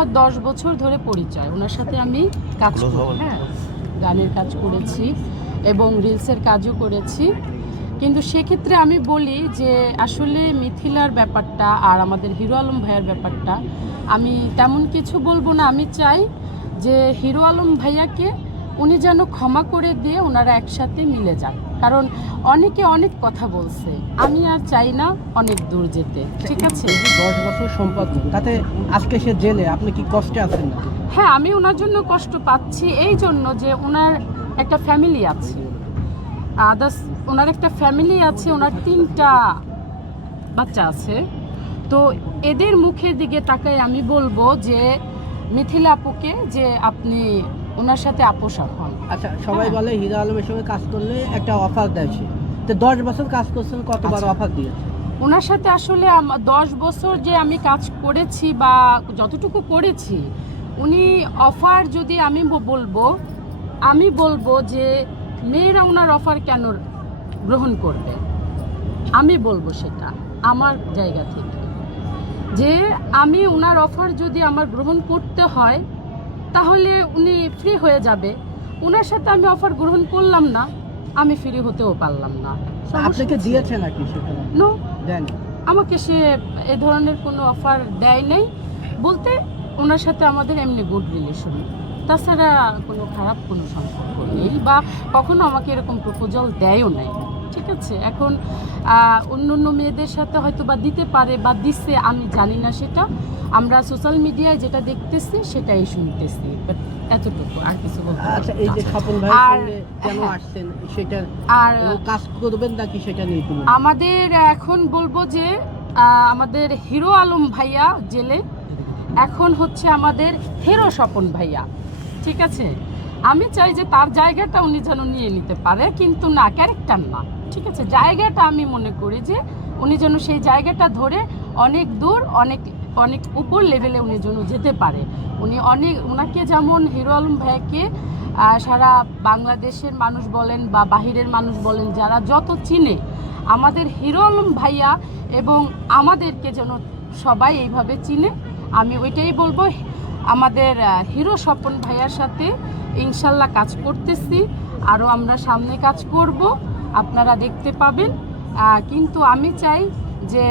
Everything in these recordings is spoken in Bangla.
আমার 10 বছর ধরে পরিচয়, ওনার সাথে আমি কাজ করি, হ্যাঁ, গানের কাজ করেছি এবং রিলসের কাজও করেছি। কিন্তু সেক্ষেত্রে আমি বলি যে আসলে মিথিলার ব্যাপারটা আর আমাদের হিরো আলম ভাইয়ার ব্যাপারটা আমি তেমন কিছু বলবো না। আমি চাই যে হিরো আলম ভাইয়াকে উনি যেন ক্ষমা করে দিয়ে ওনারা একসাথে মিলে যান, কারণ অনেকে অনেক কথা বলছে, আমি আর চাই না অনেক দূর যেতে। ঠিক আছে, 10 বছর সম্পর্ক, তাতে আজকে সে জেলে, আপনি কি কষ্টে আছেন না? হ্যাঁ, আমি ওনার জন্য কষ্ট পাচ্ছি এই জন্য যে ওনার একটা ফ্যামিলি আছে, ওনার একটা ফ্যামিলি আছে, ওনার 3টা বাচ্চা আছে। তো এদের মুখের দিকে তাকাই আমি বলবো যে মিথিলা আপুকে যে আপনি ওনার সাথে আপোষা হন। আচ্ছা, সবাই বলে হিরো আলমের সঙ্গে কাজ করলে একটা অফার দেয় সে, তো 10 বছর কাজ করছেন, কতবার অফার দিয়েছে? ওনার সাথে আসলে 10 বছর যে আমি কাজ করেছি বা যতটুকু করেছি, উনি অফার যদি আমি বলবো যে মেয়েরা ওনার অফার কেন গ্রহণ করবে, আমি বলবো সেটা আমার জায়গা থেকে, যে আমি ওনার অফার যদি আমার গ্রহণ করতে হয় তাহলে উনি ফ্রি হয়ে যাবে। ওনার সাথে আমি অফার গ্রহণ করলাম না, আমি ফ্রি হতেও পারলাম না। আপনাকে দিয়েছে নাকি সেটা? নো, দেন। আমাকে সে এ ধরনের কোনো অফার দেয় নাই, বলতে ওনার সাথে আমাদের এমনি গুড রিলেশন, তাছাড়া কোনো খারাপ কোনো সম্পর্ক নেই, বা কখনো আমাকে এরকম প্রপোজাল দেয়ও নাই। ঠিক আছে, এখন অন্য অন্য মেয়েদের সাথে হয়তো বা দিতে পারে বা দিচ্ছে, আমি জানি না, সেটা আমরা সোশ্যাল মিডিয়ায় যেটা দেখতেছি সেটাই শুনতেছি, বাট এতটুকু, আর কিছু বলতে পারবো আচ্ছা, না। এই যে স্বপন ভাইয়ের আর সঙ্গে কেন আসছেন সেটা, আর কাজ করবেন নাকি সেটা নিয়ে একটু বলুন। আমাদের এখন বলবো যে আমাদের হিরো আলম ভাইয়া জেলে, এখন হচ্ছে আমাদের হিরো স্বপন ভাইয়া। ঠিক আছে, আমি চাই যে তার জায়গাটা উনি যেন নিয়ে নিতে পারে, কিন্তু না, ক্যারেক্টার না। ঠিক আছে, জায়গাটা আমি মনে করি যে উনি যেন সেই জায়গাটা ধরে অনেক দূর, অনেক অনেক উপর লেভেলে উনি যেন যেতে পারে। ওনাকে যেমন হিরো আলম ভাইয়াকে সারা বাংলাদেশের মানুষ বলেন বা বাহিরের মানুষ বলেন, যারা যত চিনে, আমাদের হিরো আলম ভাইয়া এবং আমাদেরকে যেন সবাই এইভাবে চিনে। আমি ওইটাই বলবো। আমাদের হিরো স্বপন ভাইয়ার সাথে ইনশাল্লাহ কাজ করতেছি, আরও আমরা সামনে কাজ করব, আপনারা দেখতে পাবেন। কিন্তু আমি চাই যে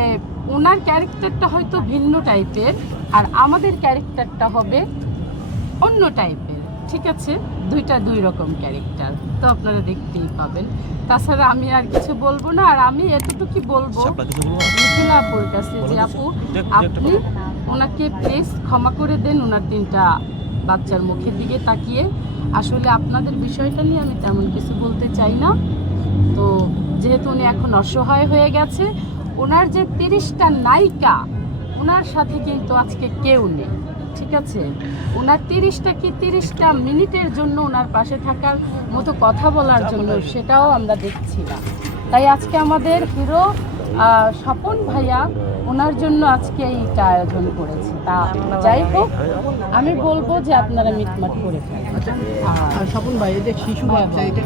ওনার ক্যারেক্টারটা হয়তো ভিন্ন টাইপের আর আমাদের ক্যারেক্টারটা হবে অন্য টাইপের। ঠিক আছে, দুইটা দুই রকম ক্যারেক্টার, তো আপনারা দেখতেই পাবেন। তাছাড়া আমি আর কিছু বলবো না। আর আমি এতটুকুই বলবো মিথিলা আপুর কাছে যে আপু, আপনি ওনাকে প্লিজ ক্ষমা করে দেন, ওনার 3টা বাচ্চার মুখের দিকে তাকিয়ে। আসলে আপনাদের বিষয়টা নিয়ে আমি তেমন কিছু বলতে চাই না, তো যেহেতু উনি এখন অসহায় হয়ে গেছে, ওনার যে 30টা নায়িকা, ওনার সাথে কিন্তু আজকে কেউ নেই। ঠিক আছে, ওনার 30টা মিনিটের জন্য ওনার পাশে থাকার মতো কথা বলার জন্য সেটাও আমরা দেখছি না। তাই আজকে আমাদের হিরো স্বপন ভাইয়া ওনার জন্য আজকে এইটা আয়োজন করেছে। তা যাই হোক, আমি বলবো যে আপনারা মিটমাট করে ফেলেন। আচ্ছা, স্বপন ভাই, এই যে শিশু বাচ্চা, এটা